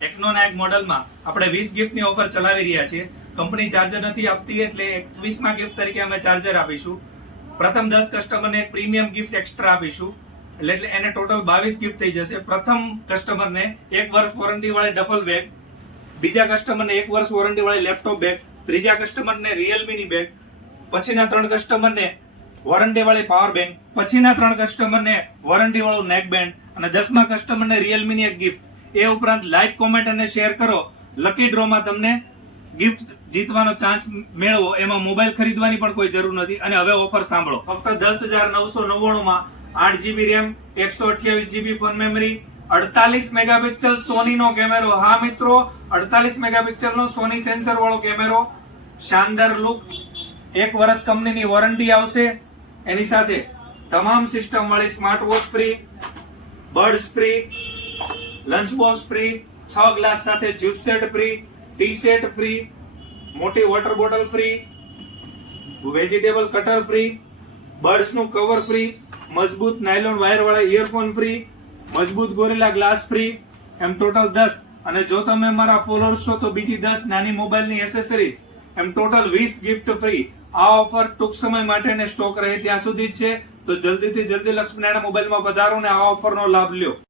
ટેકનોના એક મોડલમાં આપણે 20 ગિફ્ટની ઓફર ચલાવી રહ્યા છીએ. કંપની ચાર્જર નથી આપતી એટલે 21માં ગિફ્ટ તરીકે અમે ચાર્જર આપીશું. પ્રથમ 10 કસ્ટમરને એક પ્રીમિયમ ગિફ્ટ એક્સ્ટ્રા આપીશું એટલે એને ટોટલ 22 ગિફ્ટ થઈ જશે. પ્રથમ કસ્ટમરને 1 વર્ષ વોરંટી વાળી ડફલ બેગ, બીજા કસ્ટમરને 1 વર્ષ વોરંટી વાળી લેપટોપ બેગ, ત્રીજા કસ્ટમરને રિયલમીની બેગ, પછીના 3 કસ્ટમરને વોરંટી વાળી પાવર બેંક, પછીના 3 કસ્ટમરને વોરંટી વાળું નેક બેન્ડ અને 10મા કસ્ટમરને રિયલમીની એક ગિફ્ટ. એ ઉપરાંત લાઈક, કોમેન્ટ અને શેર કરો. લકી ડ્રોમાં તમને ગિફ્ટ જીતવાનો ચાન્સ મેળવો. એમાં મોબાઈલ ખરીદવાની પણ કોઈ જરૂર નથી. અને હવે ઓફર સાંભળો. ફક્ત 10,999 માં 8GB RAM, 128GB phone memory, 48 megapixel સોનીનો કેમેરો. હા મિત્રો, 48 મેગાપિક્સલનો સોની સેન્સર વાળો કેમેરો, શાનદાર લુક, 1 વર્ષ કંપનીની વોરંટી આવશે. એની સાથે તમામ સિસ્ટમ વાળી smart watch free, buds free, lunch box free, 6 glass સાથે juice set free, tea set free, મોટી water bottle free, vegetable cutter free, buds નું કવર ફ્રી, મજબૂત નાયલોન વાયર વાળા ઇયરફોન ફ્રી, મજબૂત ગોરેલા ગ્લાસ ફ્રી, એમ total 10. અને જો તમે મારા ફોલોઅર્સ છો તો બીજી 10 નાની મોબાઈલની એસેસરી, એમ ટોટલ 20 ગિફ્ટ ફ્રી. આ ઓફર ટૂંક સમય માટે સ્ટોક રહે ત્યાં સુધી જ છે. તો જલ્દીથી જલ્દી લક્ષ્મીનારાયણ મોબાઈલમાં પધારો ને આ ઓફરનો લાભ લ્યો.